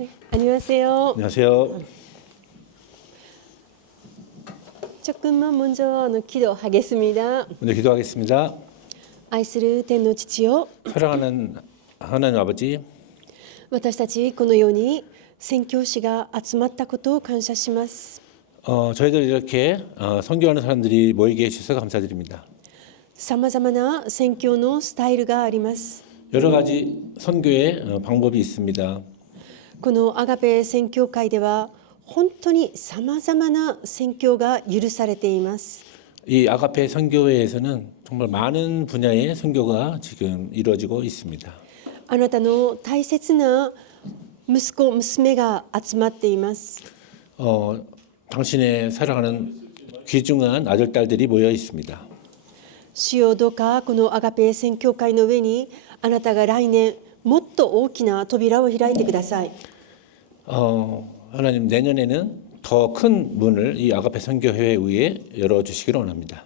네, 안녕하세요. 안녕하세요. 조금만 먼저 기도하겠습니다. 먼저 기도하겠습니다. 愛する天の父よ、 사랑하는 하나님 아버지, 私たちこのように宣教師が集まったことを感謝します。 저희들 이렇게 선교하는 사람들이 모이게 해주셔서 감사드립니다. さまざまな宣教のスタイルがあります。 여러 가지 선교의 방법이 있습니다. このアガペ宣教会では本当にさまざまな宣教が許されています。 이 아가페 선교회에서는 정말 많은 분야의 선교가 지금 이루어지고 있습니다. あなたの大切な息子、娘が集まっています。 당신의 사랑하는 귀중한 아들, 딸들이 모여 있습니다. 主よ、どうかこのアガペ宣教会の上にあなたが来年もっと大きな扉を開いてください。 하나님 내년에는 더 큰 문을 이 아가페 선교회에 의해 열어주시기를 원합니다.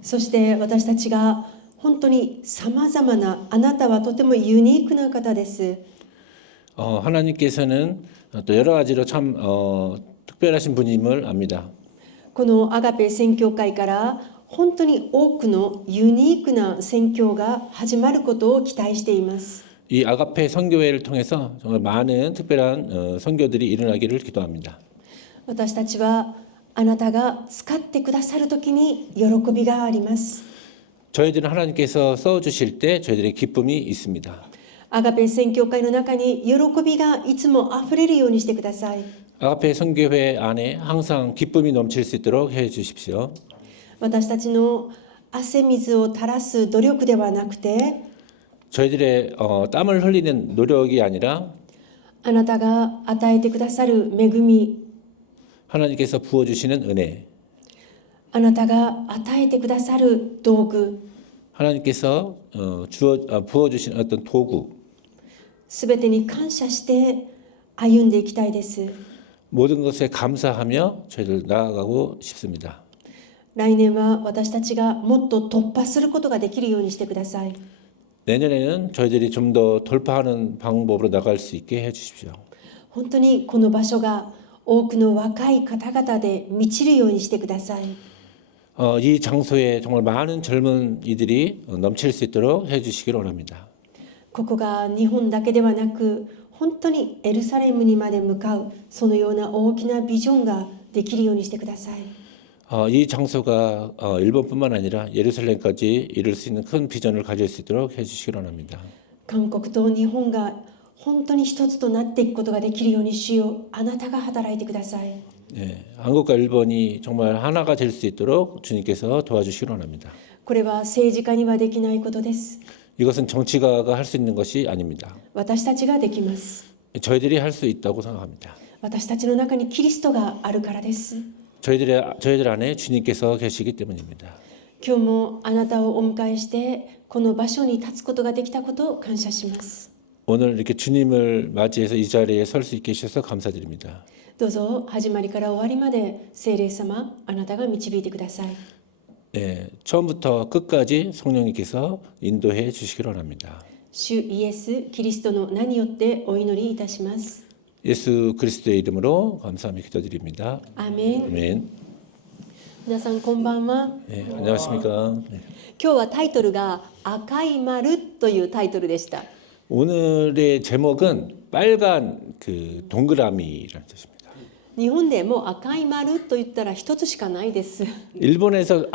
そして私たちが本当にさまざまな、あなたはとてもユニークな方です。 하나님께서는 또 여러 가지로 참 특별하신 분임을 압니다. このアガペ宣教会から本当に多くのユニークな宣教が始まることを期待しています。 이 아가페 선교회를 통해서 정말 많은 특별한 선교들이 일어나기를 기도합니다. 私たちはあなたが使ってくださるときに喜びがあります。 저희들은 하나님께서 써주실 때 저희들의 기쁨이 있습니다. アガペ宣教会の中に喜びがいつもあふれるようにしてください。 아가페 선교회 안에 항상 기쁨이 넘칠 수 있도록 해주십시오. 私たちの汗水を垂らす努力ではなくて、 저희들의 땀을 흘리는 노력이 아니라 あなたが与えてくださる恵み、 하나님께서 부어주시는 은혜, あなたが与えてくださる道具、 하나님께서 부어주신 어떤 도구, すべてに感謝して歩んでいきたいです。 모든 것에 감사하며 저희들 나아가고 싶습니다. 来年は私たちがもっと突破することができるようにしてください。 내년에는 저희들이 좀 더 돌파하는 방법으로 나갈 수 있게 해주십시오. 本当にこの場所が多くの若い方々で満ちるようにしてください。 이 장소에 정말 많은 젊은 이들이 넘칠 수 있도록 해주시길 원합니다. ここが日本だけではなく、本当にエルサレムにまで向かうそのような大きなビジョンができるようにしてください。 이 장소가 일본뿐만 아니라 예루살렘까지 이룰 수 있는 큰 비전을 가질 수 있도록 해주시길 원합니다. 韓国と日本が本当に一つとなっていくことができるように主よ、あなたが働いてください。 네, 한국과 일본이 정말 하나가 될 수 있도록 주님께서 도와주시길 원합니다. これは政治家にはできないことです。 이것은 정치가가 할 수 있는 것이 아닙니다. 私たちができます。 저희들이 할 수 있다고 생각합니다. 私たちの中にキリストがあるからです。 저희들 안에 주님께서 계시기 때문입니다. 今日もあなたをお迎えしてこの場所に立つことができたことを感謝します。 오늘 이렇게 주님을 맞이해서 이 자리에 설 수 있게 해주셔서 감사드립니다. どうぞ始まりから終わりまで聖霊様、あなたが導いてください。 네, 처음부터 끝까지 성령님께서 인도해 주시길 원합니다. 主イエス・キリストの名によってお祈りいたします。 예수 그리스도의 이름으로 감사하며 기도드립니다. アーメン。 아멘. 皆さんこんばんは。 네, 안녕하십니까. 네. 今日はタイトルが赤い丸というタイトルでした。 오늘의 제목은 빨간 그 동그라미라는 뜻입니다. 日本でも赤い丸と言ったら一つしかないです。 일본에서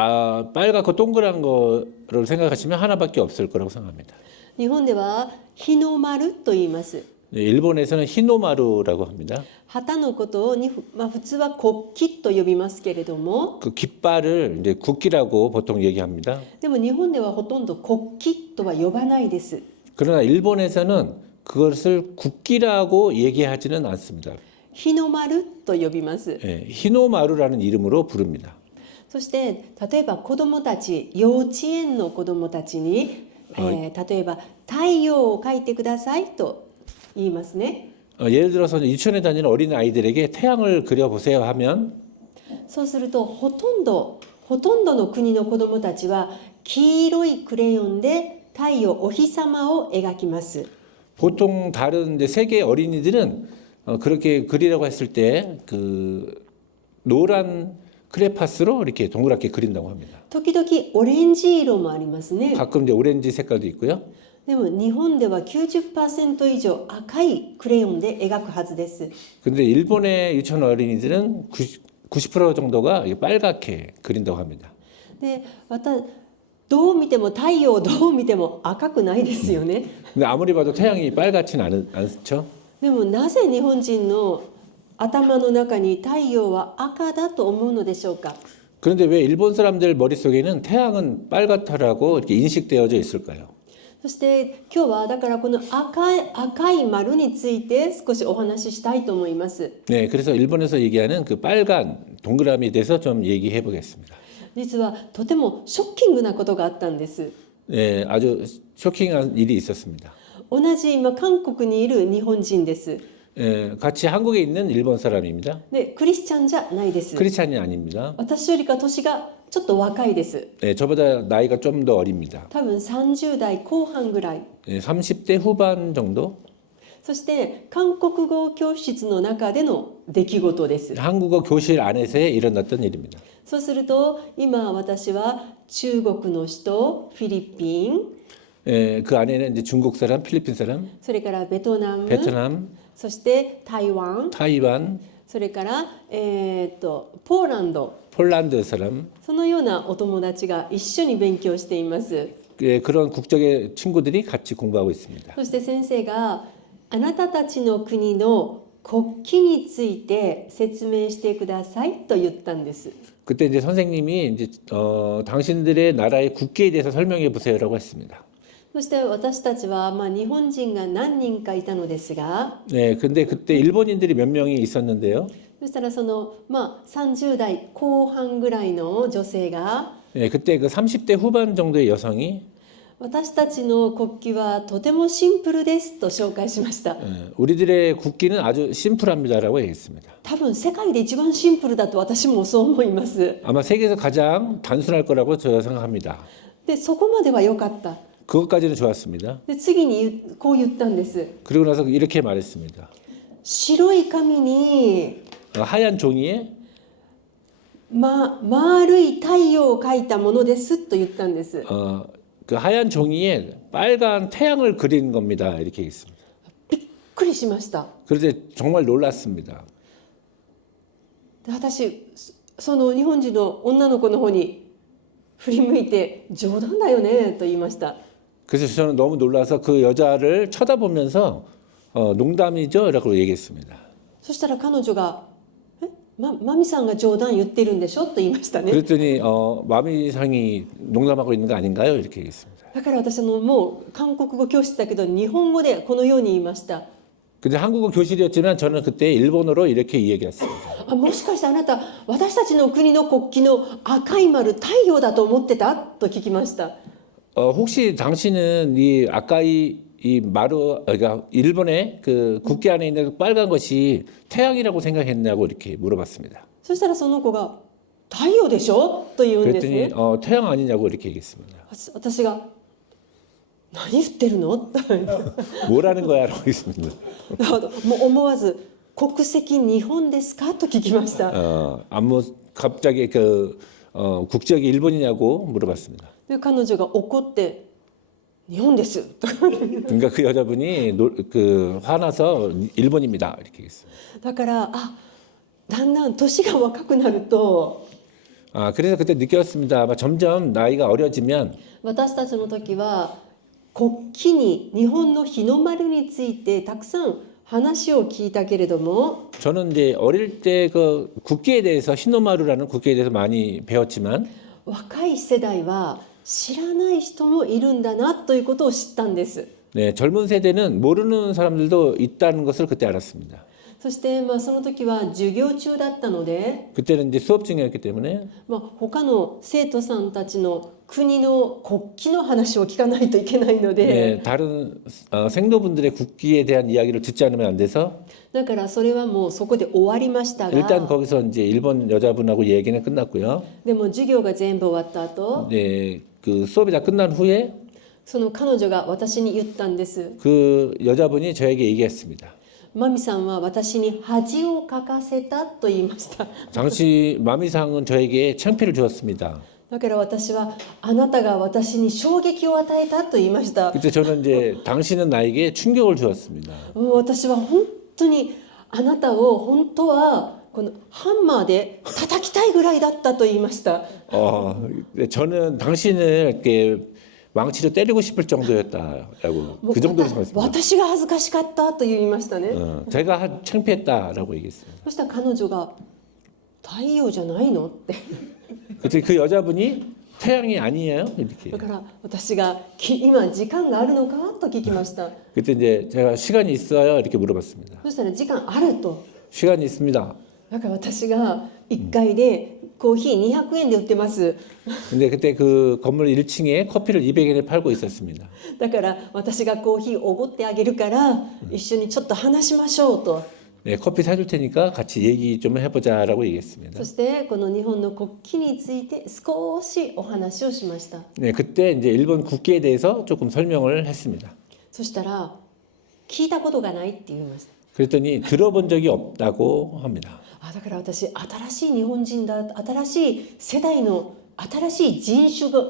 빨갛고 동그란 거를 생각하시면 하나밖에 없을 거라고 생각합니다. 日本では日の丸と言います。 네, 일본에서는 히노마루라고 합니다. 旗のことを普通は国旗と呼びますけれども、 그 깃발을 이제 국기라고 보통 얘기합니다. でも日本ではほとんど国旗とは呼ばないです。 그러나 일본에서는 그것을 국기라고 얘기하지는 않습니다. 日の丸と呼びます。 예, 히노마루라는 이름으로 부릅니다. そして例えば子どもたち、幼稚園の子どもたちに、例えば太陽を描いてくださいと言いますね。 예를 들어서 유치원에 다니는 어린 아이들에게 태양을 그려보세요 하면 そうするとほとんどの国の子どもたちは黄色いクレヨンで太陽、お日様を描きます。 보통 다른 이제 세계 어린이들은 그렇게 그리라고 했을 때 그 노란 크레파스로 이렇게 동그랗게 그린다고 합니다. 時々オレンジ色もありますね。 가끔 이제 오렌지 색깔도 있고요. でも日本では 90% 以上赤いクレヨンで描くはずです。 근데 일본의 유치원 어린이들은 90% 정도가 빨갛게 그린다고 합니다. で、どう見ても太陽をどう見ても赤くないですよね。 근데 아무리 봐도 태양이 빨갛지는 않죠. でもなぜ日本人の頭の中に太陽は赤だと思うのでしょうか。 그런데 왜 일본 사람들 머릿속에는 태양은 빨갛다라고 이렇게 인식되어져 있을까요? そして今日はだからこの赤い丸について少しお話ししたいと思います。 네, 그래서 일본에서 얘기하는 그 빨간 동그라미에 대해서 좀 얘기해 보겠습니다. 実はとてもショッキングなことがあったんです。 네, 아주 쇼킹한 일이 있었습니다. 同じ今韓国にいる日本人です。 같이 한국에 있는 일본 사람입니다. で、クリスチャンじゃないです。 크리스찬이 아닙니다. 私よりか年がちょっと若いです。 네, 저보다 나이가 좀 더 어립니다. 多分30代後半ぐらい。 네, 30대 후반 정도? そして韓国語教室の中での出来事です。 한국어 교실 안에서 일어났던 일입니다. そうすると今私は中国の首都フィリピン、 그 안에는 이제 중국 사람, 필리핀 사람, それからベトナム、 베트남, そして台湾、 타이완, それから、ポーランド、 폴란드 사람, そのようなお友達が一緒に勉強しています。 그런 국적의 친구들이 같이 공부하고 있습니다. そして先生があなたたちの国の国旗について説明してくださいと言ったんです。 그때 이제 선생님이 이제 당신들의 나라의 국기에 대해서 설명해 보세요라고 했습니다. そして私たちは、日本人が何人かいたのですが、 네, 근데 그때 일본인들이 몇 명이 있었는데요. そしたらその、30代後半ぐらいの女性が 네, 그때 그 30대 후반 정도의 여성이 私たちの国旗はとてもシンプルですと紹介しました。 우리들의 국기는 아주 심플합니다라고 얘기했습니다. 多分世界で一番シンプルだと私もそう思います。 아마 세계에서 가장 단순할 거라고 제가 생각합니다. で、そこまでは良かった。 그것까지는 좋았습니다. で、次にこう言ったんです。 그리고 나서 이렇게 말했습니다. 白い紙に 하얀 종이에 丸い太陽を描いたものですと言ったんです。 그 하얀 종이에 빨간 태양을 그린 겁니다. 이렇게 얘기했습니다. びっくりしました。 그런데 정말 놀랐습니다. で、私その日本人の女の子の方に振り向いて冗談だよねと言いました。 그래서 저는 너무 놀라서 그 여자를 쳐다보면서 농담이죠? 라고 얘기했습니다. そしたら彼女がマミさんが冗談言ってるんでしょと言いましたね。 그랬더니 마미상이 농담하고 있는 거 아닌가요? 이렇게 얘기했습니다. だから私もう韓国語教室だけど日本語でこのように言いました。 근데 한국어 교실이었지만 저는 그때 일본어로 이렇게 이야기했습니다. もしかしてあなた私たちの国の国旗の赤い丸太陽だと思ってたと聞きました。 혹시 당신은 이 아까이 이 마루 그러니까 일본의 그 국기 안에 있는 빨간 것이 태양이라고 생각했냐고 이렇게 물어봤습니다. そしたらその子が太陽でしょと言うんですね。 그랬더니 태양 아니냐고 이렇게 얘기했습니다. 私が何言ってるの뭐라는 거야라고 했습니다. もう思わず国籍日本ですかと聞きました。 갑자기 그 국적이 일본이냐고 물어봤습니다. で彼女が怒って日本です 그러니까 그 여자분이 화나서 일본입니다 이렇게 얘기했습니다. だからだんだん年が若くなると 그래서 그때 느꼈습니다. 아마 점점 나이가 어려지면 私たちの時は国旗に日本の日の丸についてたくさん話を聞いたけれども 저는 이제 어릴 때 그 국기에 대해서 히노마루라는 국기에 대해서 많이 배웠지만 若い世代は知らない人もいるんだなということを知ったんです。 네, 젊은 세대는 모르는 사람들도 있다는 것을 그때 알았습니다. そしてその時は授業中だったので 그때는 이제 수업 중이었기 때문에 他の生徒さんたちの国の国旗の話を聞かないといけないので 네, 다른 생도분들의 국기에 대한 이야기를 듣지 않으면 안 돼서 だからそれはもうそこで終わりましたが 일단 거기서 이제 일본 여자분하고 얘기는 끝났고요. でも授業が全部終わった後 네, 그 수업이 다 끝난 후에 その彼女が私に言ったんです。 그 여자분이 저에게 얘기했습니다. マミさんは私に恥をかかせたと言いました。 당시 마미상은 저에게 창피를 주었습니다. だから私はあなたが私に衝撃を与えたと言いました。 그때 저는 이제 당신은 나에게 충격을 주었습니다. 私は本当にあなたを本当はこのハンマーで叩きたいぐらいだったと言いました。 저는 당신을 이렇게 망치로 때리고 싶을 정도였다라고 그 정도로 생각했습니다. 私が恥ずかしかったと言いましたね。 제가 창피했다라고 얘기했습니다. そしたら彼女が太陽じゃないのって。 그때 그 여자분이 태양이 아니에요 이렇게. だから私が今時間があるのかと聞きました。 그때 이제 제가 시간이 있어요 이렇게 물어봤습니다. そしたら時間あると。 시간이 있습니다. だから私が1階でコーヒー200円で売ってます。 근데 그때 그 건물 1층에 커피를 200엔에 팔고 있었습니다. だから私がコーヒーおごってあげるから一緒にちょっと話しましょうと。 네, 커피 사줄 테니까 같이 얘기 좀 해보자라고 얘기했습니다. そしてこの日本の国旗について少しお話をしました。 네, 그때 이제 일본 국기에 대해서 조금 설명을 했습니다. そしたら聞いたことがないって言いました。 그랬더니 들어본 적이 없다고 합니다. だから私新しい日本人だ、新しい世代の新しい人種が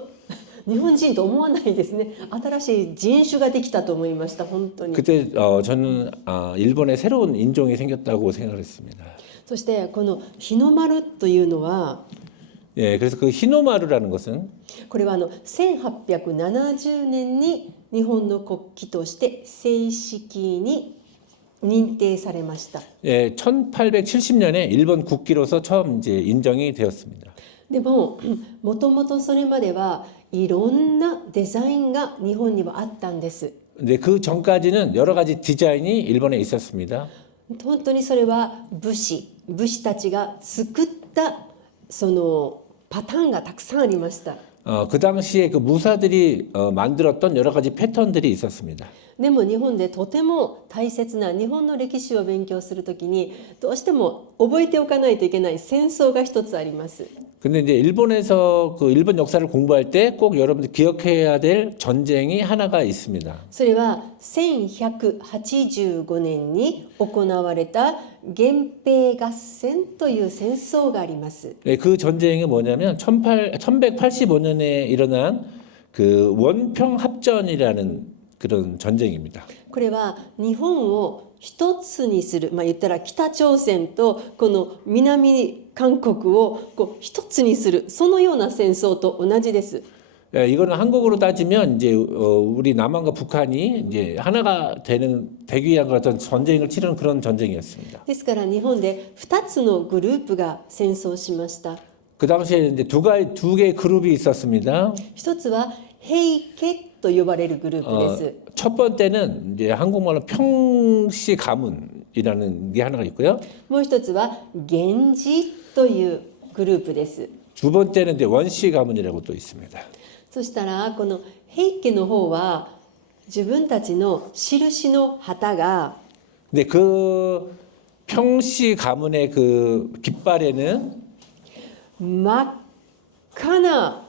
日本人と思わないですね。新しい人種ができたと思いました。本当に。 그때 저는 일본에 새로운 인종이 생겼다고 생각을 했습니다. そしてこの日の丸というのは 예, 그래서 그 히노마루라는 것은 これは1870年に日本の国旗として正式に認定されました。 예, 1870년에 일본 국기로서 처음 이제 인정이 되었습니다. でももともとそれまではいろんなデザインが日本にはあったんです。 근데 그 전까지는 여러 가지 디자인이 일본에 있었습니다. 本当にそれは武士たちが作ったそのパターンがたくさんありました。 그 당시에 그 무사들이 만들었던 여러 가지 패턴들이 있었습니다. でも日本でとても大切な日本の歴史を勉強するときにどうしても覚えておかないといけない戦争が一つあります。 근데 이제 일본에서 그 일본 역사를 공부할 때 꼭 여러분들 기억해야 될 전쟁이 하나가 있습니다. それは1185年に行われた源平合戦という戦争があります。 네, 그 전쟁이 뭐냐면 1185년에 일어난 그 원평합전이라는 그런 전쟁입니다. これは日本を一つにする、言ったら北朝鮮とこの南韓国をこう一つにするそのような戦争と同じです。 예, 이거는 한국으로 따지면 이제 우리 남한과 북한이 이제 하나가 되기 위한 어떤 전쟁을 치르는 그런 전쟁이었습니다. ですから日本で2つのグループが戦争しました。 그 당시에 이제 두 개의 그룹이 있었습니다. 一つは平家と呼ばれるグループです。 첫 번째는 이제 한국말로 평시 가문이라는 게 하나가 있고요. もう一つは源氏というグループです。 두 번째는 이제 원시 가문이라고 또 있습니다. そしたらこの平家の方は自分たちの印の旗が 근데 그 평시 가문의 그 깃발에는 真っ赤な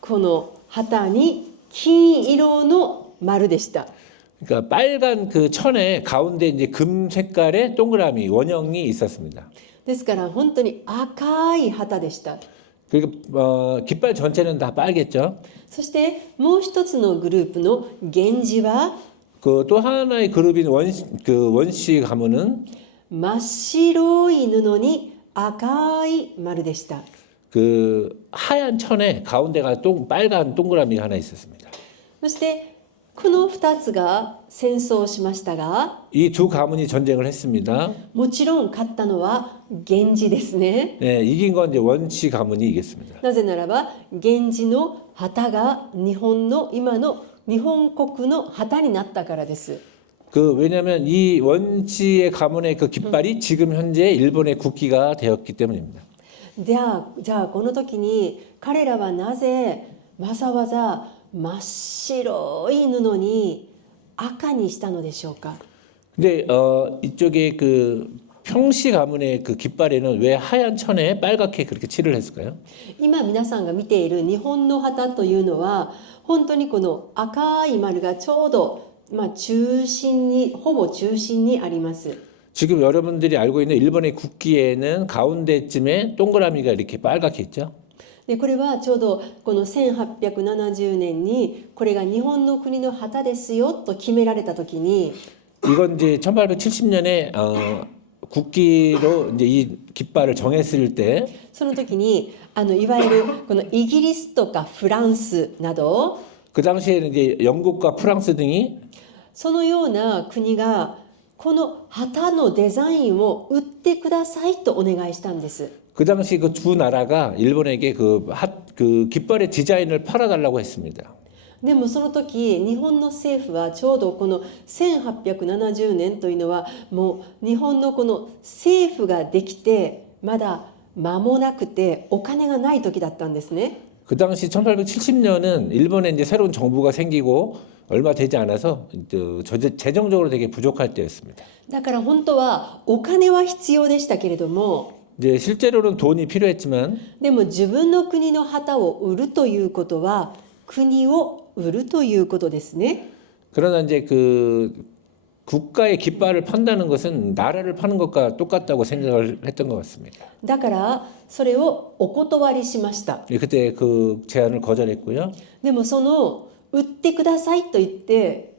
この旗に金色の丸でした。 그러니까 빨간 그 천에 가운데 이제 금 색깔의 동그라미 원형이 있었습니다. ですから本当に赤い旗でした。 그리고 깃발 전체는 다 빨겠죠. そしてもう一つのグループの源氏は 그 또 하나의 그룹인 원시 가문은 真っ白い布に赤い丸でした。 그 하얀 천에 가운데가 빨간 동그라미가 하나 있었습니다. そしてこの2つが戦争をしましたが 이 두 가문이 전쟁을 했습니다. もちろん勝ったのは源氏ですね。 네, 이긴 건 이제 원시 가문이 이겼습니다. なぜならば源氏の旗が日本の今の日本国の旗になったからです。 왜냐하면 이 원시의 가문의 그 깃발이 지금 현재 일본의 국기가 되었기 때문입니다. じゃあこの時に彼らはなぜわざわざ真っ白い布に赤にしたのでしょうか。 근데 이쪽에 그 평시 가문의 그 깃발에는 왜 하얀 천에 빨갛게 그렇게 칠을 했을까요? 今皆さんが見ている日本の旗というのは本当にこの赤い丸がちょうどまあ、中心にほぼ中心にあります。 지금 여러분들이 알고 있는 일본의 국기에는 가운데쯤에 동그라미가 이렇게 빨갛게 있죠. でこれはちょうどこの1870年にこれが日本の国の旗ですよと決められた時に 이건 이제 1870년에 국기로 이제 이 깃발을 정했을 때 その時にいわゆるこのイギリスとかフランスなど 그 당시에는 이제 영국과 프랑스 등이 そのような国がこの旗のデザインを売ってくださいとお願いしたんです。 그 당시 그 두 나라가 일본에게 그 깃발의 디자인을 팔아달라고 했습니다. でもその時日本の政府はちょうどこの1870年というのはもう日本のこの政府ができてまだ間もなくてお金がない時だったんですね。 그 당시 1870년은 일본에 이제 새로운 정부가 생기고 얼마 되지 않아서 재정적으로 되게 부족할 때였습니다. だから本当はお金は必要でしたけれども 이제 실제로는 돈이 필요했지만 でも自分の国の旗を売るということは国を売るということですね。 그러나 이제 그 국가의 깃발을 판다는 것은 나라를 파는 것과 똑같다고 생각을 했던 것 같습니다. だからそれをお断りしました。 그때 그 제안을 거절했고요. でもその売ってくださいと言って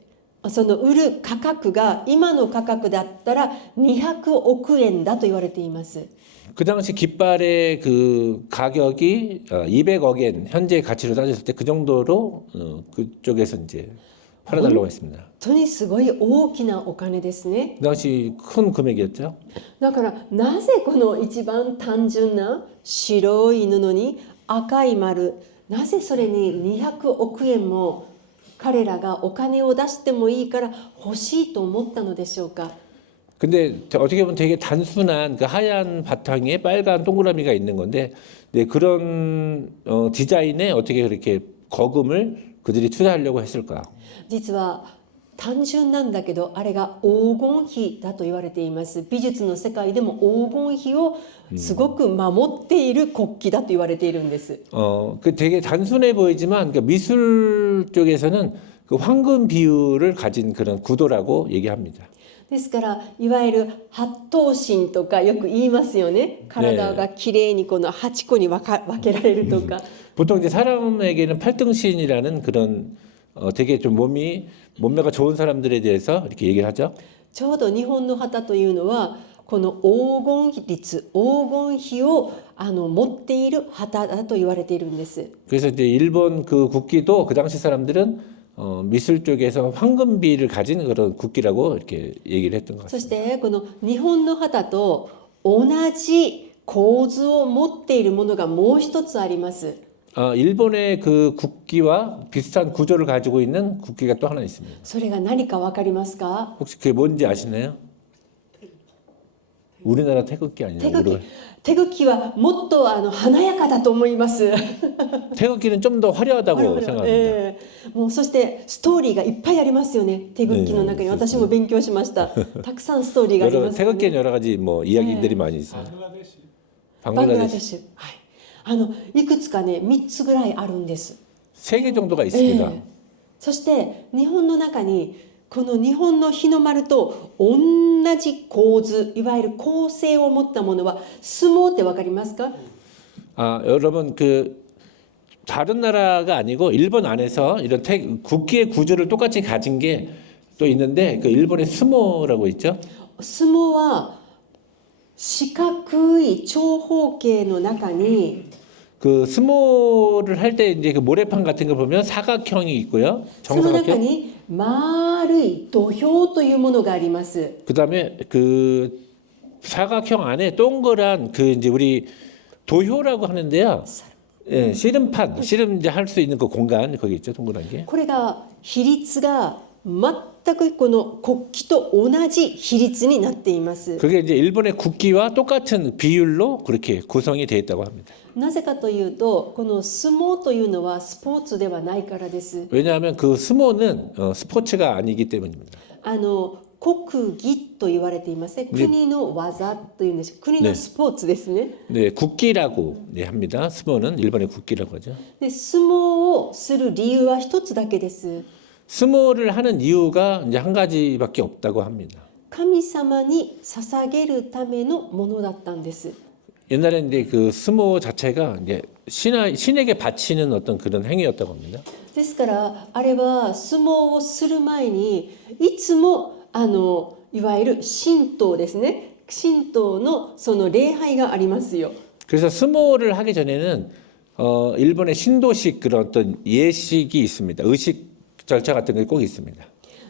その売る価格が今の価格だったら200億円だと言われています。 그 당시 깃발의 그 가격이 200억엔 현재 가치로 따졌을 때 그 정도로 그쪽에서 이제 팔아달라고 했습니다. 本当にすごい大きなお金ですね。 그 당시 큰 금액이었죠. だからなぜこの一番単純な白い布に赤い丸、なぜそれに200億円も彼らがお金を出してもいいから欲しいと思ったのでしょうか。 근데 어떻게 보면 되게 단순한 그 하얀 바탕에 빨간 동그라미가 있는 건데 네, 그런 디자인에 어떻게 그렇게 거금을 그들이 투자하려고 했을까? 実は単純なんだけどあれが黄金比だと言われています。美術の世界でも黄金比をすごく守っている国旗だと言われているんです。 그 되게 단순해 보이지만 그 미술 쪽에서는 그 황금 비율을 가진 그런 구도라고 얘기합니다. ですからいわゆる八頭身とかよく言いますよね。体がきれいにこの8個に分けられるとか。 보통 이제 사람에게는 팔등신이라는 그런 되게 좀 몸매가 좋은 사람들에 대해서 이렇게 얘기를 하죠. ちょうど日本の旗というのはこの黄金率、黄金比を持っている旗だと言われているんです。 그래서 이제 일본 그 국기도 그 당시 사람들은 미술 쪽에서 황금비를 가진 그런 국기라고 이렇게 얘기를 했던 것 そ 같습니다. してこの日本の旗と同じ構図を持っているものがもう一つあります。 일본의 그 국기와 비슷한 구조를 가지고 있는 국기가 또 하나 있습니다. それが何かわかりますか？ 혹시 그게 뭔지 아시나요? 우리나라 태극기 아니에요? 手茎、手茎はもっと華やかだと思います。 태극기는 좀 더 화려하다고 생각합니다. もうそしてストーリーがいっぱいありますよね。手茎の中に私も勉強しました。たくさんストーリーがあります、ね。 태극기엔 여러 가지 뭐 이야기들이 많이 있어요. バングラデシュ。はい。いくつかね3つぐらいあるんです。 3개 정도가 있습니다. そして日本の中にこの日本の日の丸と同じ構図、いわゆる構成を持ったものは相撲ってわかりますか？ 여러분 그 다른 나라가 아니고 일본 안에서 이런 국기의 구조를 똑같이 가진 게 또 있는데 그 일본의 스모라고 있죠. 相撲は四角い長方形の中に 그 스모를 할 때 이제 그 모래판 같은 거 보면 사각형이 있고요. その中 정사각형. に丸い土俵というものがあります。 그다음에 그 사각형 안에 동그란 그 이제 우리 도효라고 하는데요. 예, 씨름판, 씨름 이제 할 수 있는 그 공간 거기 있죠, 동그란 게. これが比率が全くこの国旗と同じ比率になっています。 그게 이제 일본의 국기와 똑같은 비율로 그렇게 구성이 되어 있다고 합니다. なぜかというとこの相撲というのはスポーツではないからです。 왜냐하면 그 스모는 스포츠가 아니기 때문입니다. 国技と言われていますね。国の技というんです。国のスポーツですね。 네, 국기라고 네, 합니다. 스모는 일본의 국기라고 하죠. で相撲をする理由は一つだけです。 스모를 하는 이유가 이제 한 가지밖에 없다고 합니다. 神様に捧げるためのものだったんです。 옛날에 이제 그 스모 자체가 이제 신에게 바치는 어떤 그런 행위였다고 합니다. ですからあれは相撲をする前にいつもいわゆる神道ですね、神道のその礼拝がありますよ。 그래서 스모를 하기 전에는 일본의 신도식 그런 어떤 예식이 있습니다. 의식 절차 같은 게 꼭 있습니다.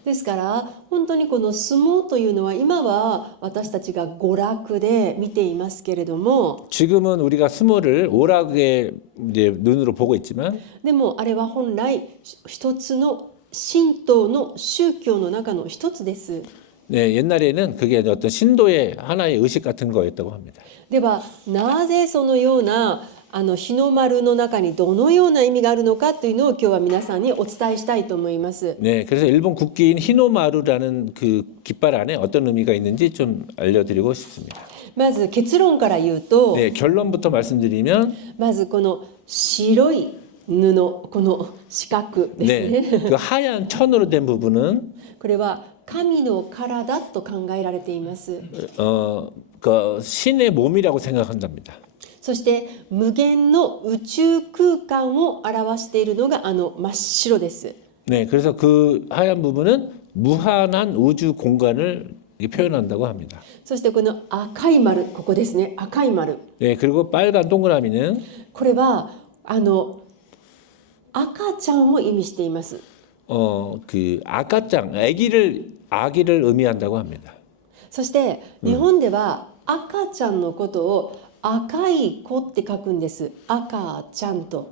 ですから本当にこの相撲というのは今は私たちが娯楽で見ていますけれども、 지금은 우리가 스모를 오락의 이제 눈으로 보고 있지만 でもあれは本来一つの神道の宗教の中の一つです。 네, 옛날에는 그게 어떤 신도의 하나의 의식 같은 거였다고 합니다. ではなぜそのような日の丸の中にどのような意味があるのかというのを今日は皆さんにお伝えしたいと思います。 네, 그래서 일본 국기인 히노마루라는 그 깃발 안에 어떤 의미가 있는지 좀 알려드리고 싶습니다. まず結論から言うと、 네, 결론부터 말씀드리면 まずこの白い布、この四角ですね。 네, 그 하얀 천으로 된 부분은 これは神の体と考えられています。 그 신의 몸이라고 생각한답니다. そして無限の宇宙空間を表しているのが真っ白です。 네, 그래서 그 하얀 부분은 무한한 우주 공간을 표현한다고 합니다. そしてこの赤い丸、ここですね、赤い丸。 네, 그리고 빨간 동그라미는 これは赤ちゃんを意味しています。 그 아까짱, 아기를 의미한다고 합니다. そして日本では赤ちゃんのことを赤い子って書くんです。赤ちゃんと。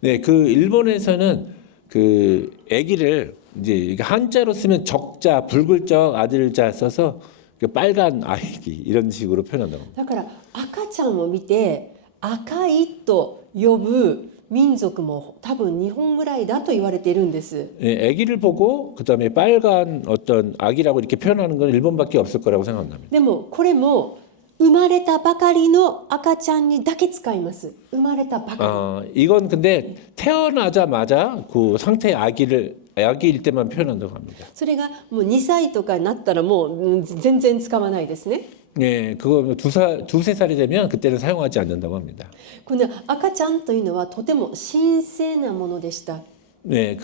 네, 그 일본에서는 그 아기를 이제 한자로 쓰면 적자, 붉을적 아들자 써서 그 빨간 아기 이런 식으로 표현한다고 합니다. だから赤ちゃんを見て赤いと呼ぶ民族も多分日本ぐらいだと言われているんです。 네, 아기를 보고 그다음에 빨간 어떤 아기라고 이렇게 표현하는 건 일본밖에 없을 거라고 생각합니다. でもこれも生まれたばかりの赤ちゃんにだけ使います。生まれたばかり。 이건 근데 태어나자마자 그 상태의 아기일 때만 표현한다고 합니다. それがもう2歳とかになったらもう全然使わないですね。 네, 그거 두세 살이 되면 그때는 사용하지 않는다고 합니다. この赤ちゃんというのはとても神聖なものでした。 네,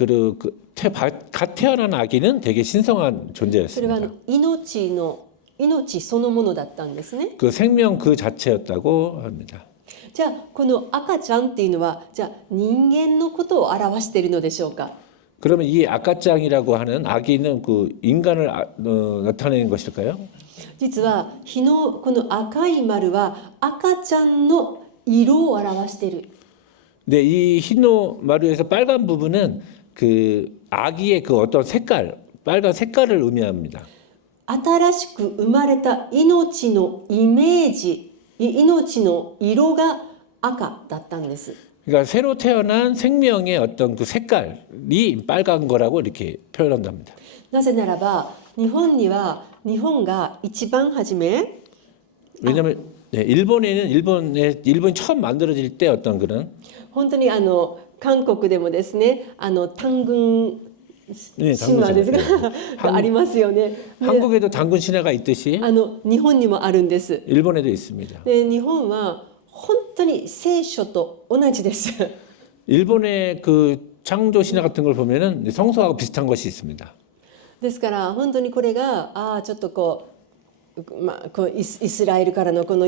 갓 태어난 아기는 되게 신성한 それは 존재였습니다. 命そのものだったんですね。 그 생명 그 자체였다고 합니다. じゃあこの赤ちゃんっていうのはじゃあ人間のことを表しているのでしょうか。 그러면 이 아까짱이라고 하는 아기는 그 인간을 나타내는 것일까요? 実はこの赤い丸は赤ちゃんの色を表している。 네, 이 히노마루에서 빨간 부분은 그 아기의 그 어떤 빨간 색깔을 의미합니다. 新しく生まれた命のイメージ、命の色が赤だったんです。 그러니까 새로 태어난 생명의 어떤 그 색깔이 빨간 거라고 이렇게 표현한답니다. なぜならば日本が一番初め 왜냐하면 네, 일본이 처음 만들어질 때 어떤 그런 本当に韓国でもですね単軍 네, 神話ですががありますよね。 한국에도 단군 신화가 있듯이 日本にもあるんです。 일본에도 있습니다. で日本は本当に聖書と同じです。 일본의 그 창조 신화 같은 걸 보면은 성서하고 비슷한 것이 있습니다. ですから本当にこれがちょっとこうイスラエルからのこの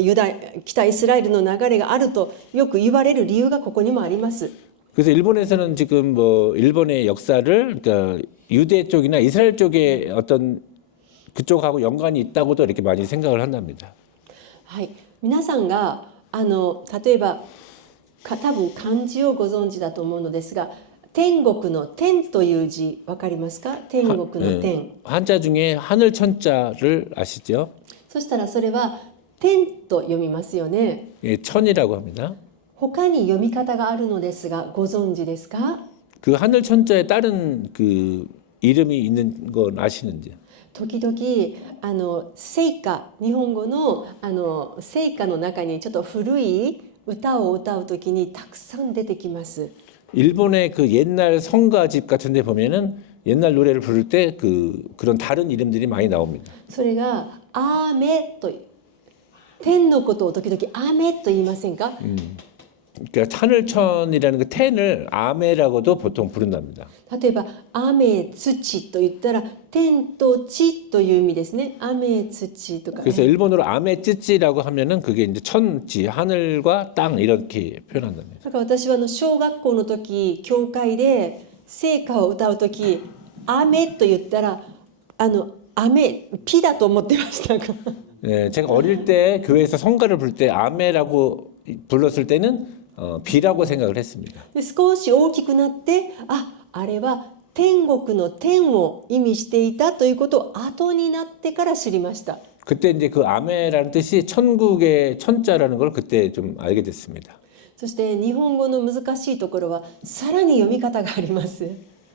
北イスラエルの流れがあるとよく言われる理由がここにもあります。 그래서 일본에서는 지금 뭐 일본의 역사를 그러니까 유대 쪽이나 이스라엘 쪽에 어떤 그쪽하고 연관이 있다고도 이렇게 많이 생각을 한답니다. はい、皆さんが例えば多分漢字をご存知だと思うのですが、天国の天という字わかりますか？天国の天。 한자 중에 하늘 천자를 아시죠? そしたらそれは天と読みますよね。 예, 천이라고 합니다. 他に読み方があるのですがご存知ですか？ 그 하늘 천자에 다른 그 이름이 있는 건 아시는지? 時々聖歌、日本語の聖歌の中にちょっと古い歌を歌うときにたくさん出てきます。 일본의 그 옛날 성가집 같은 데 보면은 옛날 노래를 부를 때 그런 다른 이름들이 많이 나옵니다. それが雨と天のことを時々雨と言いませんか？ 그러니까 하늘천이라는 그 텐을 아메라고도 보통 부른답니다. 例えば雨土と言ったら天と地という意味ですね。雨土とかね、 그래서 일본어로 아메쯔찌라고 하면은 그게 이제 천지, 하늘과 땅 이렇게 표현한답니다. だから私は小学校の時教会で聖歌を歌う時雨と言ったら雨ピだと思ってましたか？ 네, 제가 어릴 때 교회에서 성가를 부를 때 아메라고 불렀을 때는 비라고 생각을 했습니다. で少し大きくなってあれは天国の天を意味していたということを後になってから知りました。 그때 이제 그 아메라는 뜻이 천국의 천자라는 걸 그때 좀 알게 됐습니다. そして日本語の難しいところはさらに読み方があります。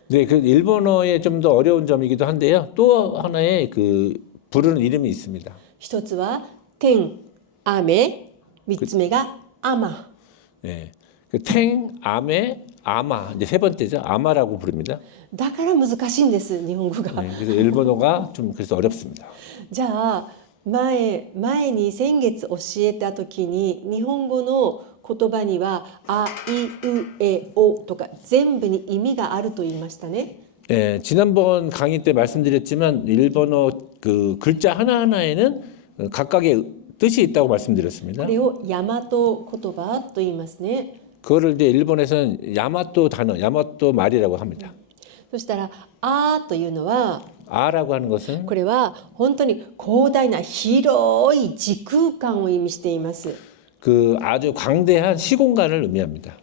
네, 그 일본어의 좀 더 어려운 점이기도 한데요. 또 하나의 그 부르는 이름이 있습니다. 一つは天、雨、三つ目がアマ。 네, 그 탱, 아메, 아마 이제 세 번째죠. 아마라고 부릅니다. だから難しいんです日本語が。 네, 그래서 일본어가 좀 그래서 어렵습니다. じゃあ前に先月教えた時に日本語の言葉にはあいうえおとか全部に意味があると言いましたね。 네, 지난번 강의 때 말씀드렸지만 일본어 그 글자 하나하나에는 각각의 뜻이 있다고 こ 말씀드렸습니다. れを大和言葉と言いますね。 그거를 이제 일본에서는 야마토 단어, 야마토 말이라고 합니다. そしたらあというのは 아라고 하는 것은 これは本当に広大な広い時空間を意味しています。 그 아주 광대한 시공간을 의미합니다.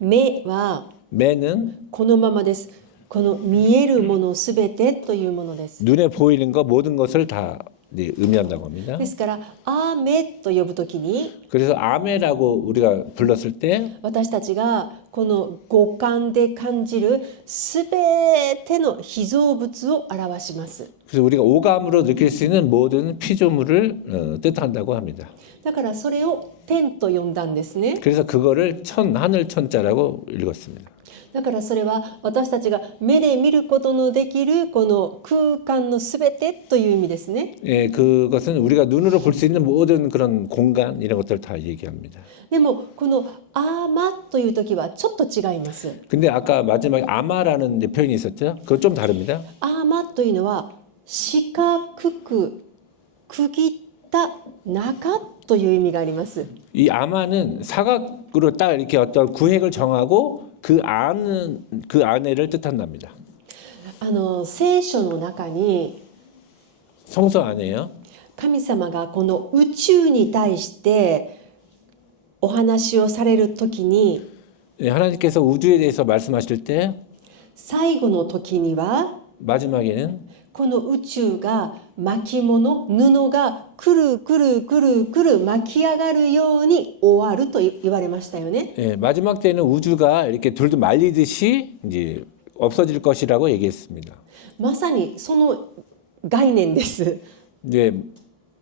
目は 매는 このままです。この見えるものすべてというものです。 눈에 보이는 것 모든 것을 다 이제 의미한다고 합니다. ですから雨と呼ぶときに 그래서 아메라고 우리가 불렀을 때 私たちがこの五感で感じるすべての被造物を表します。 그래서 우리가 오감으로 느낄 수 있는 모든 피조물을 뜻한다고 합니다. だからそれを天と呼んだんですね。 그래서 그거를 하늘 천자라고 읽었습니다. だからそれは私たちが目で見ることのできるこの空間のすべてという意味ですね。 예, 그것은 우리가 눈으로 볼 수 있는 모든 그런 공간 이런 것들을 다 얘기합니다. でもこのアーマという時はちょっと違います。 근데 아까 마지막에 아마라는 이제 표현이 있었죠? 그건 좀 다릅니다. アーマというのは四角く区切った中という意味があります。 이 아마는 사각으로 딱 이렇게 어떤 구획을 정하고 그 안에를 뜻한답니다. 聖書の中に 성서 안에요. 神様がこの宇宙に対してお話をされる時に 예, 하나님께서 우주에 대해서 말씀하실 때 最後の時には 마지막에는 この宇宙が巻物布がくるくるくるくる巻き上がるように終わると言われましたよね。 예, 마지막 때는 우주가 이렇게 둘도 말리듯이 이제 없어질 것이라고 얘기했습니다. まさにその概念です。 이제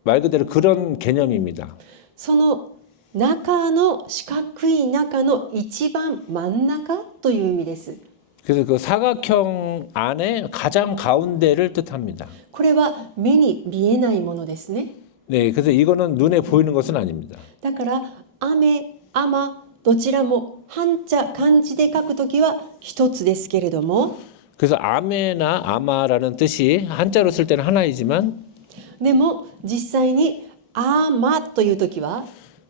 말 그대로 그런 개념입니다. その中の四角い中の一番真ん中という意味です。 그래서 그 사각형 안에 가장 가운데를 뜻합니다. これは目に見えないものですね。 네, 그래서 이거는 눈에 보이는 것은 아닙니다. だから雨、雨どちらも半茶漢字で書くときは一つですけれども、 그래서 아메나 아마라는 뜻이 한자로 쓸 때는 하나이지만 でも実際にアーマというときは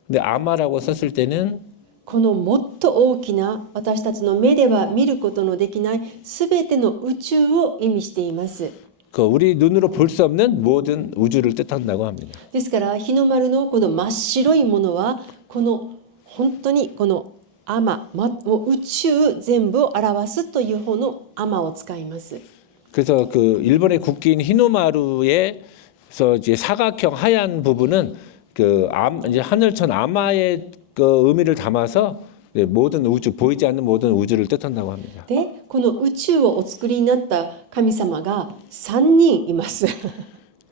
근데 아마라고 썼을 때는 このもっと大きな私たちの目では見ることのできないすべての宇宙を意味しています。 그 우리 눈으로 볼 수 없는 모든 우주를 뜻한다고 합니다. ですから日の丸のこの真っ白いものはこの本当にこの天、宇宙全部を表すという方の天を使います。 그래서 그 일본의 국기인 히노마루에서 이제 사각형 하얀 부분은 이제 하늘천 아마의 그 의미를 담아서 모든 우주 보이지 않는 모든 우주를 뜻한다고 합니다. でこの宇宙をお作りになった神様が3人います。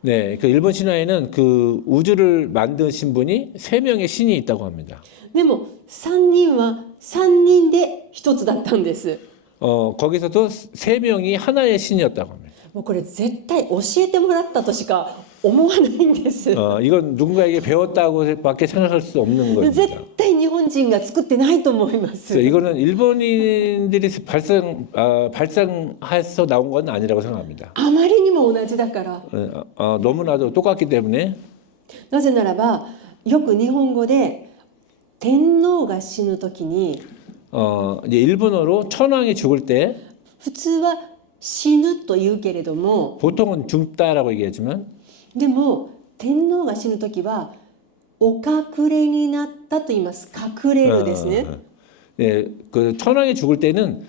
네, 그 일본 신화에는 그 우주를 만드신 분이 세 명의 신이 있다고 합니다. でも3人は3人で一つだったんです。 거기서도 세 명이 하나의 신이었다고 합니다. もうこれ絶対教えてもらったとしか思わないんです。 이건 누군가에게 배웠다고밖에 생각할 수 없는 絶 겁니다. 対日本人が作ってないと思いま 그래서 す。 이거는 일본인들이 발상해서 나온 건 아니라고 생각합니다. あまりにも同じだから。 너무나도 똑같기 때문에 なぜならばよく日本語で天皇が死ぬ時に 이제 일본어로 천황이 죽을 때 普通は死ぬと言うけれども 보통은 죽다라고 얘기하지만 でも天皇が死ぬ時はお隠れになったと言います。隠れるですね。 네, 그 천황이 죽을 때는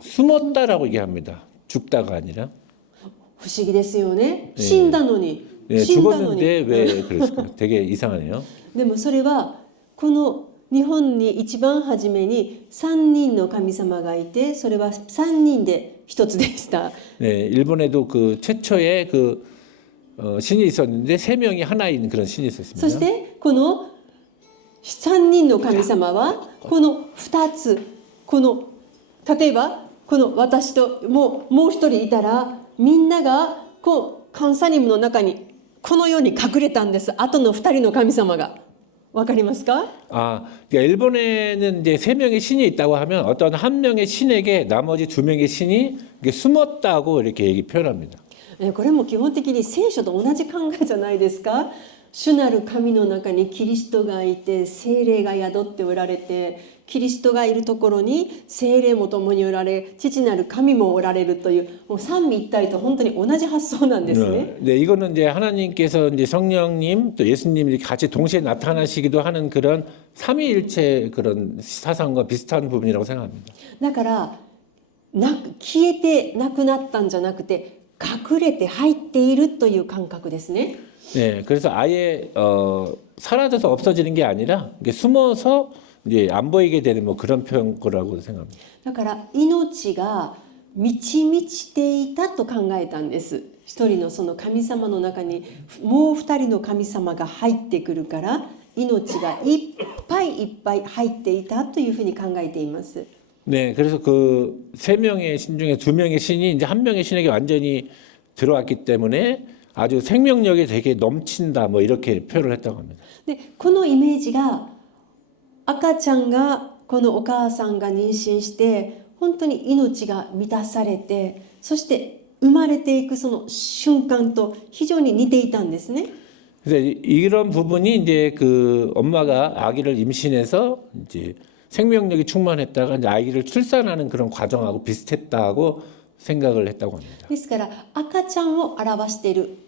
숨었다라고 얘기합니다. 죽다가 아니라. 不思議ですよね。死んだのに。 네, 死んだのに。 죽었는데 왜 그랬을까? 되게 이상하네요. でもそれはこの日本に一番初めに3人の神様がいてそれは3人で一つでした。 네, 일본에도 그 최초의 그 신이 있었는데 세 명이 하나인 그런 신이 そし 있었습니다. てこの3人の神様はこの2つこの例えばこの私ともう一人いたらみんながこうカンサニムの中にこのように隠れたんです。あとの2人の神様が。わかりますか？ 그러니까 일본에는 이제 세 명의 신이 있다고 하면 어떤 한 명의 신에게 나머지 두 명의 신이 이렇게 숨었다고 이렇게 표현합니다. これも基本的に聖書と同じ考えじゃないですか？主なる神の中にキリストがいて聖霊が宿っておられてキリストがいるところに聖霊も共におられ父なる神もおられるというもう三位一体と本当に同じ発想なんですね。 네, 이거는 이제 하나님께서 이제 성령님 또 예수님이 같이 동시에 나타나시기도 하는 그런 삼위일체 그런 사상과 비슷한 부분이라고 생각합니다. だから消えてなくなったんじゃなくて隠れて入っているという感覚ですね。 네, 그래서 아예 사라져서 없어지는 게 아니라 이게 숨어서 이제 안 보이게 되는 뭐 그런 표현 거라고 생각합니다. だから命が満ち満ちていたと考えたんです。一人のその神様の中にもう二人の神様が入ってくるから命がいっぱいいっぱい入っていたというふうに考えています。 네, 그래서 그 세 명의 신 중에 두 명의 신이 이제 한 명의 신에게 완전히 들어왔기 때문에 아주 생명력이 되게 넘친다 뭐 이렇게 표현을 했다고 합니다. でこのイメージが赤ちゃんがこのお母さんが妊娠して本当に命が満たされてそして生まれていくその瞬間と非常に似ていたんですね。 그래서 이런 부분이 이제 그 엄마가 아기를 임신해서 이제 생명력이 충만했다가 이제 아기를 출산하는 그런 과정하고 비슷했다고 생각을 했다고 합니다. ですから赤ちゃんを表している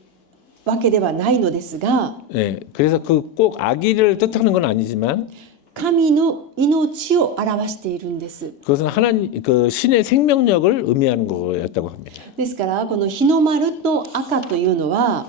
わけではないのですが 네, 그래서 그 꼭 아기를 뜻하는 건 아니지만 神の命を表しているんです。 그것은 하나님 그 신의 생명력을 의미하는 거였다고 합니다. ですからこの日の丸と赤というのは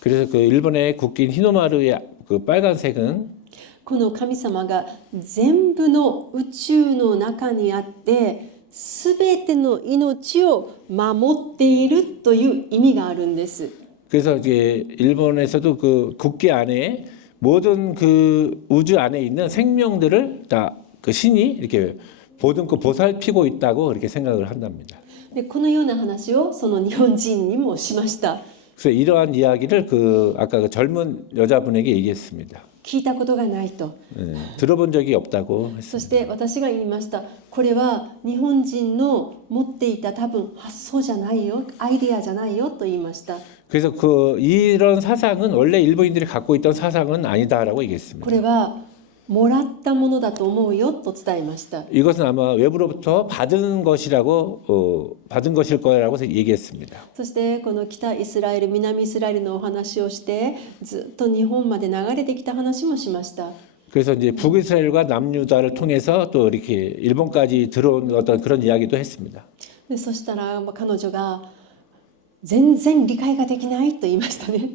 그래서 그 일본의 국기인 히노마루의 그 빨간색은 この神様が全部の宇宙の中にあって全ての命を守っているという意味があるんです。 그래서 이제 일본에서도 그 국기 안에 모든 그 우주 안에 있는 생명들을 다 그 신이 이렇게 보듬고 보살피고 있다고 그렇게 생각을 한답니다. でこのような話をその日本人にもしました。 그래서 이러한 이야기를 그 아까 그 젊은 여자분에게 얘기했습니다. 聞いたことがないと。 들어본 적이 없다고 そ 했습니다. して私が言いました。これは日本人の持っていた多分発想じゃないよ、アイデアじゃないよと言いました。 그래서 그 이런 사상은 원래 일본인들이 갖고 있던 사상은 아니다라고 こ 얘기했습니다. れはもらったものだと思うよと伝えました。 이것은 아마 외부로부터 받은 것이라고 받은 것일 거라고 얘기했습니다. そしてこの北イスラエル、南イスラエルのお話をしてずっと日本まで流れてきた話もしました。 그래서 이제 북이스라엘과 남유다를 통해서 또 이렇게 일본까지 들어온 어떤 그런 이야기도 했습니다. でそしたら彼女が全然理解ができないと言いましたね。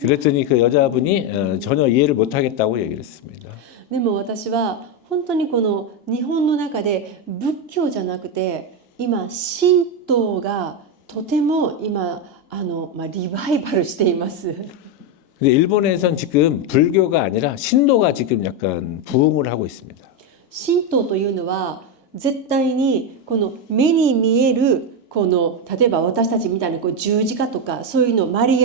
그랬더니 그 여자분이 전혀 이해를 못하겠다고 얘기를 했습니다. でも私は本当にこの日本の中で仏教じゃなくて今神道がとても今リバイバルしています。 근데 일본에선 지금 불교가 아니라 신도가 지금 약간 부흥을 하고 있습니다. 神道というのは絶対にこの目に見えるこの例えば私たちみたいなこう十字架とかそういうのマリ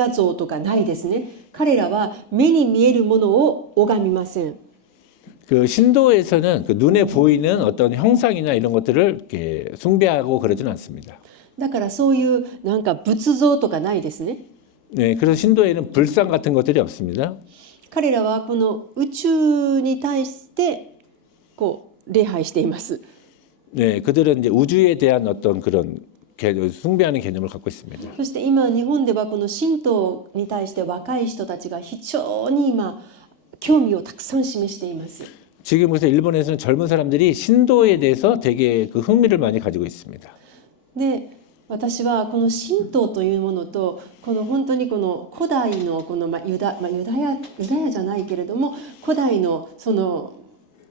ア像とかないですね。彼らは目に見えるものを拝みません。 그 신도에서는 그 눈에 보이는 어떤 형상이나 이런 것들을 이렇게 숭배하고 그러지는 않습니다. だからそういうなんか仏像とかないですね。 네, 그래서 신도에는 불상 같은 것들이 없습니다. 彼らはこの宇宙に対してこう礼拝しています。 네, 그들은 이제 우주에 대한 어떤 그런 숭배하는 개념을 갖고 있습니다. そして今日本ではこの神道に対して若い人たちが非常に今興味をたくさん示しています。 지금 그래서 일본에서는 젊은 사람들이 신도에 대해서 되게 그 흥미를 많이 가지고 있습니다. で私はこの神道というものとこの本当にこの古代のこのユダヤじゃないけれども古代のその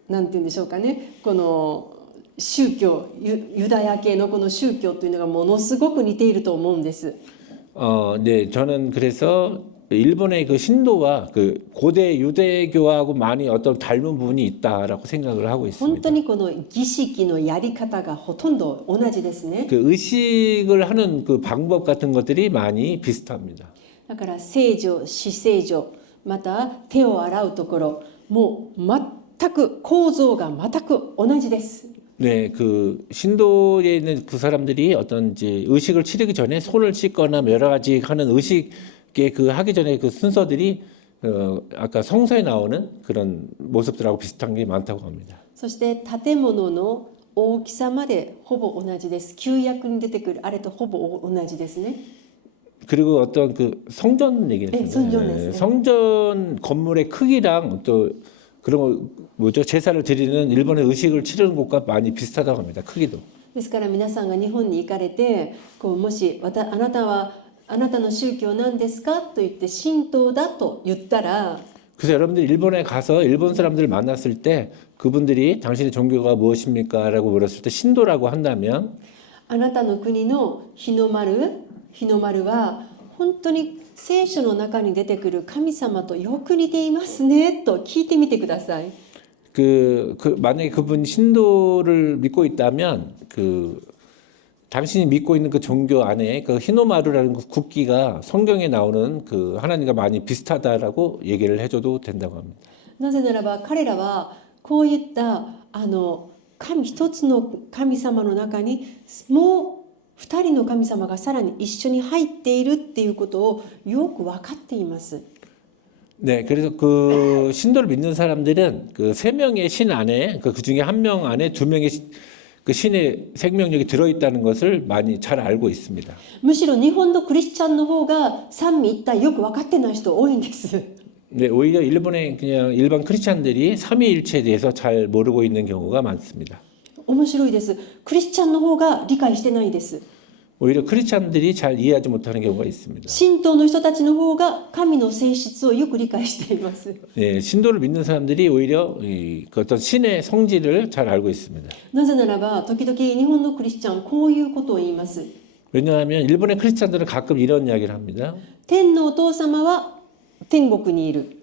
なんて言うんでしょうかねこの宗教ユダヤ系のこの宗教というのがものすごく似ていると思うんです。 네, 저는 그래서 일본의 그 신도와 그 고대 유대교하고 많이 어떤 닮은 부분이 있다라고 생각을 하고 本 있습니다. 当にこの儀式のやり方がほとんど同じですね。 그 의식을 하는 그 방법 같은 것들이 많이 비슷합니다. だから聖女、死聖女、また手を洗うところ、もう全く構造が全く同じです。 네, 그 신도에 있는 그 사람들이 어떤 이제 의식을 치르기 전에 손을 씻거나 여러 가지 하는 의식의 그 하기 전에 그 순서들이 아까 성서에 나오는 그런 모습들하고 비슷한 게 많다고 합니다. そして建物の大きさまでほぼ同じです。旧約に出てくるあれとほぼ同じですね。 그리고 어떤 그 성전 얘기를 네, 했잖아요. 성전에서요. 성전 건물의 크기랑 또 그런 거 뭐죠? 제사를 드리는 일본의 의식을 치르는 곳과 많이 비슷하다고 합니다. 크기도. ですから皆さんが日本に行かれてこうもしあなたはあなたの宗教なんですかと言って神道だと言ったら 그래서 여러분들 일본에 가서 일본 사람들을 만났을 때 그분들이 당신의 종교가 무엇입니까? 라고 물었을 때 신도라고 한다면 あなたの国の日の丸は本当に聖書の中に出てくる神様とよく似ていますねと聞いてみてください。 만약에 그분 신도를 믿고 있다면 당신이 믿고 있는 그 종교 안에 그 히노마루라는 그 국기가 성경에 나오는 그 하나님과 많이 비슷하다라고 얘기를 해줘도 된다고 합니다. なぜならば彼らはこういった一つの神様の中にもう二人の神様がさらに一緒に入っているっていうことをよく分かっています。 네, 그래서 그 신도를 믿는 사람들은 그 세 명의 신 안에 그 중에 한 명 안에 두 명의 그 신의 생명력이 들어있다는 것을 많이 잘 알고 있습니다. むしろ日本のクリスチャンの方が三位一体よく分かってない人多いんです。 네, 오히려 일본의 그냥 일반 크리스찬들이 삼위일체에 대해서 잘 모르고 있는 경우가 많습니다. 面白いです。クリスチャンの方が理解してないです。 오히려 크리스찬들이 잘 이해하지 못하는 경우가 있습니다. 神道の人たちの方が神の性質をよく理解しています。 네, 신도를 믿는 사람들이 오히려 그 어떤 신의 성질을 잘 알고 있습니다. なぜならば時々日本のクリスチャンこういうことを言います。 왜냐하면 일본의 크리스찬들은 가끔 이런 이야기를 합니다. 天のお父様は天国にいる。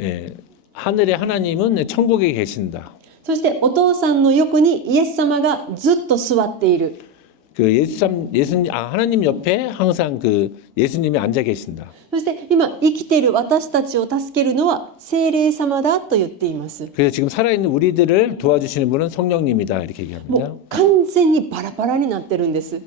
예, 하늘의 하나님은 천국에 계신다. そしてお父さんの横にイエス様がずっと座っている。 그 하나님 옆에 항상 그 예수님이 앉아 계신다. そして今生きている私たちを助けるのは聖霊様だと言っています。 그래서 지금 살아있는 우리들을 도와주시는 분은 성령님이다 이렇게 얘기합니다. もう完全にバラバラになってるんです。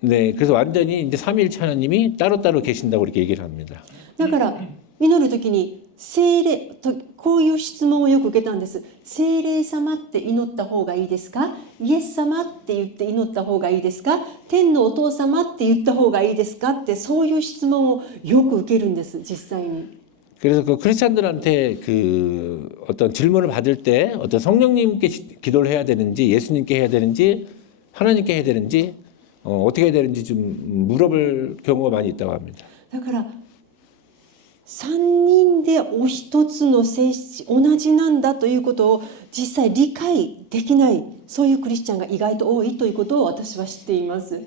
네, 그래서 완전히 이제 삼위일체 하나님이 따로따로 계신다고 이렇게 얘기를 합니다. だから祈る時に聖霊とこういう質問をよく受けたんです。聖霊様って祈った方がいいですか？イエス様って言って祈った方がいいですか？天のお父様って言った方がいいですか？ってそういう質問をよく受けるんです実際に。 그래서 그 크리스찬들한테 그 어떤 질문을 받을 때 어떤 성령님께 기도를 해야 되는지 예수님께 해야 되는지 하나님께 해야 되는지 어떻게 해야 되는지 좀 물어볼 경우가 많이 있다고 합니다. だから3人でお一つの性質同じなんだということを実際理解できないそういうクリスチャンが意外と多いということを私は知っています。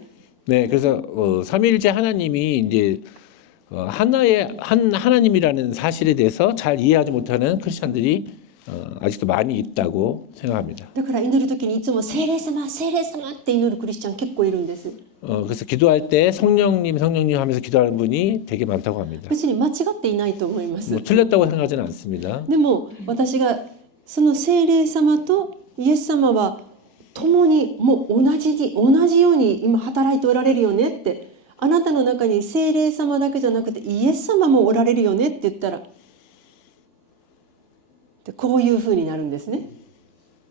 네, 그래서 삼위일체 하나님이 이제 하나의 한 하나님이라는 사실에 대해서 잘 이해하지 못하는 크리스천들이 아직도 많이 있다고 생각합니다. だから祈る時にいつも聖霊様聖霊様って祈るクリスチャン結構いるんです。 그래서 기도할 때 성령님 성령님 하면서 기도하는 분이 되게 많다고 합니다. 別に間違っていないと思います。 뭐 틀렸다고 생각하지는 않습니다. でも私がその聖霊様とイエス様は共にもう同じように今働いておられるよねって、あなたの中に聖霊様だけじゃなくてイエス様もおられるよねって言ったら、でこういうふうになるんですね。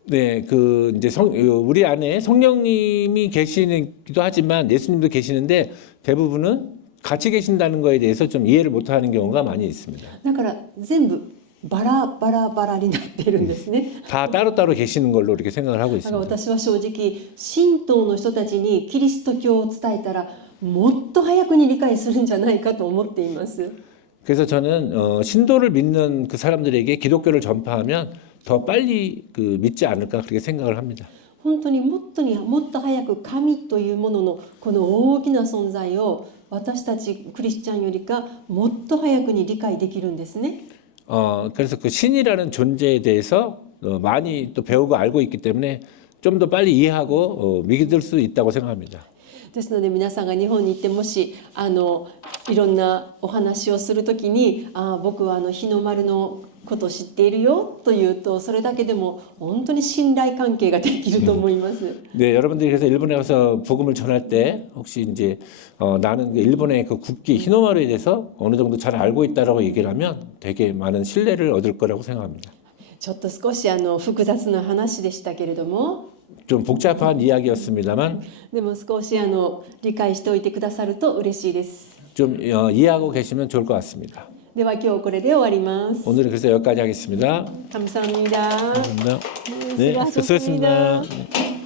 네, 그 이제 우리 안에 성령님이 계시기도 하지만 예수님도 계시는데 대부분은 같이 계신다는 거에 대해서 좀 이해를 못하는 경우가 많이 있습니다. だから全部バラバラバラになっているんですね。 다 따로따로 계시는 걸로 이렇게 생각을 하고 だから 있습니다. 私は正直神道の人たちにキリスト教を伝えたらもっと早くに理解するんじゃないかと思っています。 그래서 저는 신도를 믿는 그 사람들에게 기독교를 전파하면 더 빨리 그 믿지 않을까 그렇게 생각을 합니다. 本当にもっと早く神というもののこの大きな存在を私たちクリスチャンよりかもっと早くに理解できるんですね。 그래서 그 신이라는 존재에 대해서 많이 또 배우고 알고 있기 때문에 좀 더 빨리 이해하고 믿을 수 있다고 생각합니다. ですので皆さんが日本に行ってもしいろんなお話をするときに僕は日の丸のことを知っているよというとそれだけでも本当に信頼関係ができると思います。 네, 여러분들이 그래서 일본에 가서 복음을 전할 때 혹시 이제 나는 일본의 그 국기 히노마루에 대해서 어느 정도 잘 알고 있다라고 얘기를 하면 되게 많은 신뢰를 얻을 거라고 생각합니다. ちょっと少し複雑な話でしたけれども 좀 복잡한 이야기였습니다만 でも少し理解しておいてくださると嬉しいです。 좀 이해하고 계시면 좋을 것 같습니다. では今日これで終わります。 오늘은 그래서 여기까지 하겠습니다. 감사합니다. 감사합니다. 수고하셨습니다. 수고했습니다.